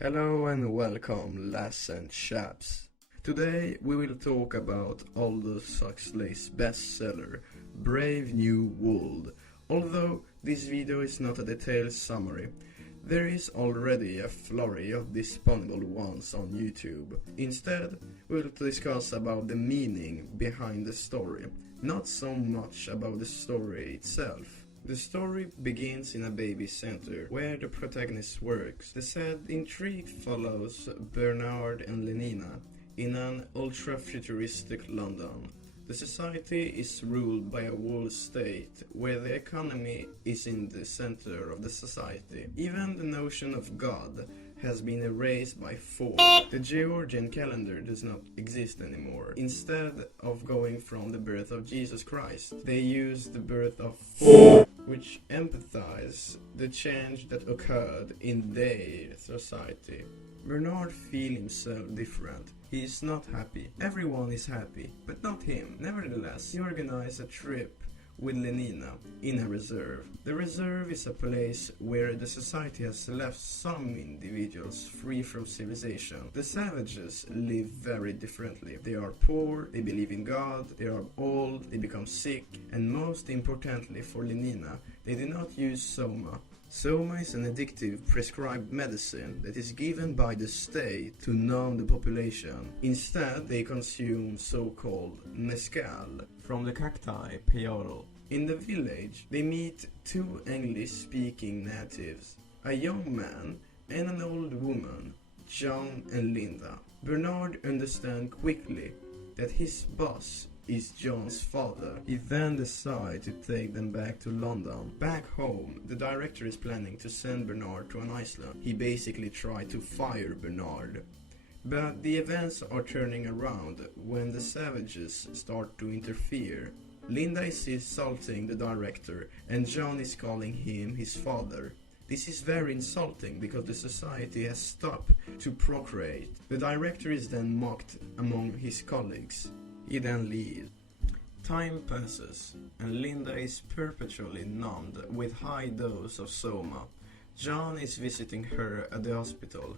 Hello and welcome, lass and chaps. Today we will talk about Aldous Huxley's bestseller, Brave New World. Although this video is not a detailed summary, there is already a flurry of disponible ones on YouTube. Instead, we'll discuss about the meaning behind the story, not so much about the story itself. The story begins in a baby center, where the protagonist works. The said intrigue follows Bernard and Lenina in an ultra-futuristic London. The society is ruled by a wall state, where the economy is in the center of the society. Even the notion of God has been erased by force. The Georgian calendar does not exist anymore. Instead of going from the birth of Jesus Christ, they use the birth of four, which empathize the change that occurred in their society. Bernard feels himself different. He is not happy. Everyone is happy, but not him. Nevertheless, he organizes a trip with Lenina in a reserve. The reserve is a place where the society has left some individuals free from civilization. The savages live very differently. They are poor, they believe in God, they are old, they become sick, and most importantly for Lenina, they do not use soma. Soma is an addictive prescribed medicine that is given by the state to numb the population. Instead, they consume so-called mezcal from the cacti peyote. In the village, they meet two English-speaking natives, a young man and an old woman, John and Linda. Bernard understands quickly that his boss is John's father. He then decides to take them back to London. Back home, the director is planning to send Bernard to an island. He basically tried to fire Bernard. But the events are turning around when the savages start to interfere. Linda is insulting the director and John is calling him his father. This is very insulting because the society has stopped to procreate. The director is then mocked among his colleagues. He then leaves. Time passes, and Linda is perpetually numbed with high dose of soma. John is visiting her at the hospital.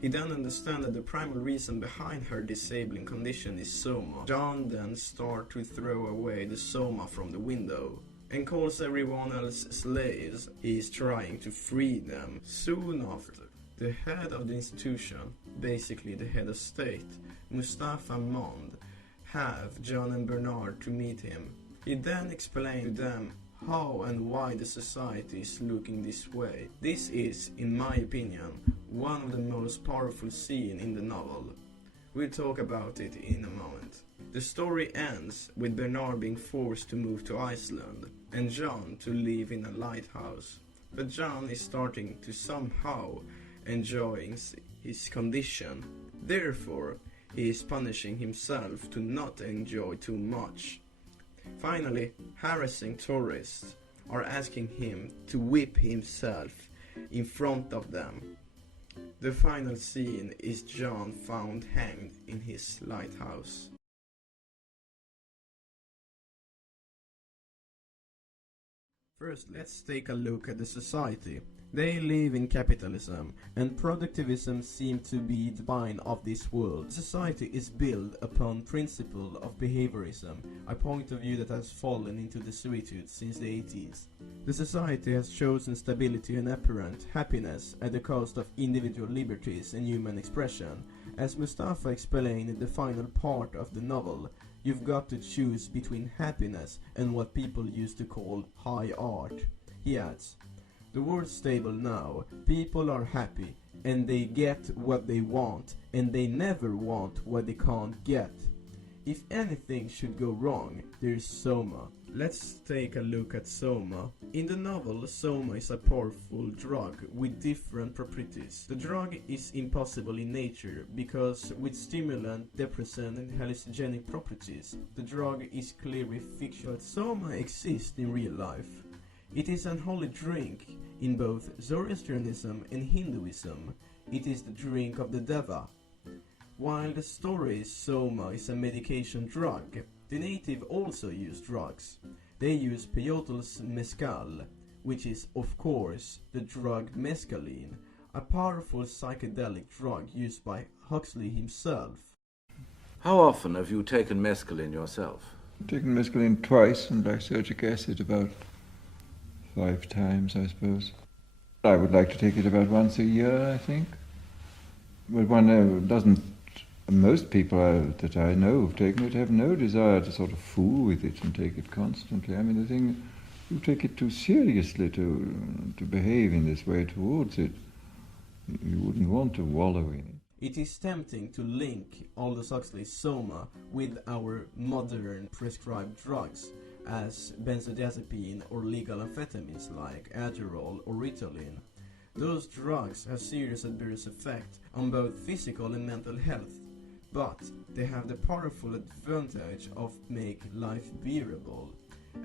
He then understands that the primary reason behind her disabling condition is soma. John then starts to throw away the soma from the window and calls everyone else slaves. He is trying to free them. Soon after, the head of the institution, basically the head of state, Mustafa Mond, have John and Bernard to meet him. He then explained to them how and why the society is looking this way. This is, in my opinion, one of the most powerful scenes in the novel. We'll talk about it in a moment. The story ends with Bernard being forced to move to Iceland and John to live in a lighthouse. But John is starting to somehow enjoying his condition. Therefore, he is punishing himself to not enjoy too much. Finally, harassing tourists are asking him to whip himself in front of them. The final scene is John found hanged in his lighthouse. First, let's take a look at the society. They live in capitalism, and productivism seems to be the spine of this world. Society is built upon principle of behaviorism, a point of view that has fallen into desuetude since the 80s. The society has chosen stability and apparent happiness at the cost of individual liberties and human expression. As Mustafa explained in the final part of the novel, you've got to choose between happiness and what people used to call high art. He adds, the world's stable now, people are happy, and they get what they want, and they never want what they can't get. If anything should go wrong, there's soma. Let's take a look at soma. In the novel, soma is a powerful drug with different properties. The drug is impossible in nature because with stimulant, depressant and hallucinogenic properties, the drug is clearly fictional. Soma exists in real life. It is an holy drink in both Zoroastrianism and Hinduism. It is the drink of the Deva. While the story soma is a medication drug, the native also use drugs. They use peyote's mezcal, which is of course the drug mescaline, a powerful psychedelic drug used by Huxley himself. How often have you taken mescaline yourself? I've taken mescaline twice and lysergic acid about 5 times, I suppose. I would like to take it about once a year, I think. But one doesn't, most people that I know who've taken it have no desire to sort of fool with it and take it constantly. I mean, the thing, you take it too seriously to behave in this way towards it. You wouldn't want to wallow in it. It is tempting to link Aldous Huxley's Soma with our modern prescribed drugs, as benzodiazepine or legal amphetamines like Adderall or Ritalin. Those drugs have serious adverse effects on both physical and mental health, but they have the powerful advantage of make life bearable,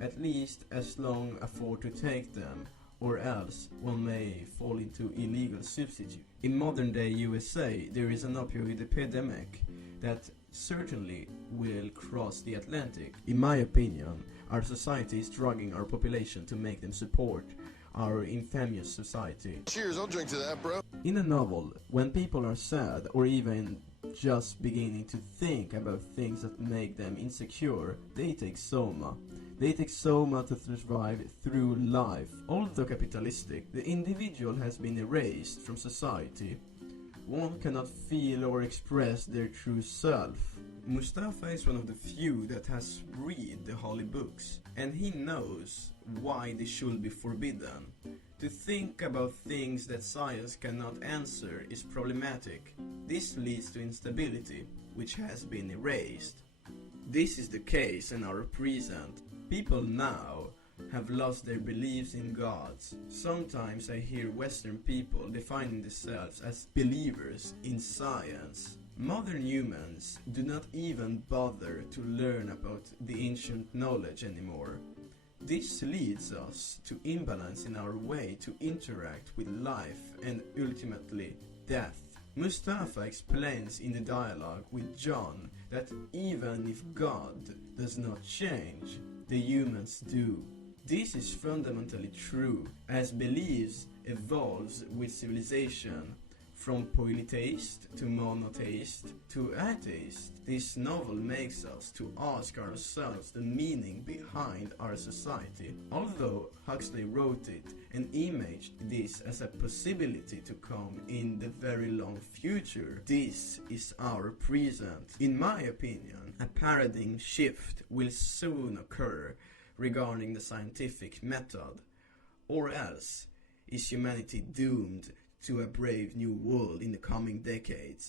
at least as long afford to take them, or else one may fall into illegal substitute. In modern day USA, there is an opioid epidemic that certainly will cross the Atlantic. In my opinion, our society is drugging our population to make them support our infamous society. Cheers, I'll drink to that, bro. In a novel, when people are sad or even just beginning to think about things that make them insecure, they take Soma. They take Soma to survive through life. Although capitalistic, the individual has been erased from society. One cannot feel or express their true self. Mustafa is one of the few that has read the holy books, and he knows why they should be forbidden. To think about things that science cannot answer is problematic. This leads to instability, which has been erased. This is the case in our present. People now have lost their beliefs in gods. Sometimes I hear Western people defining themselves as believers in science. Modern humans do not even bother to learn about the ancient knowledge anymore. This leads us to imbalance in our way to interact with life and ultimately death. Mustafa explains in the dialogue with John that even if God does not change, the humans do. This is fundamentally true, as beliefs evolves with civilization, from polytheist to monotheist to atheist. This novel makes us to ask ourselves the meaning behind our society. Although Huxley wrote it and imaged this as a possibility to come in the very long future, this is our present. In my opinion, a paradigm shift will soon occur regarding the scientific method, or else is humanity doomed to a brave new world in the coming decades.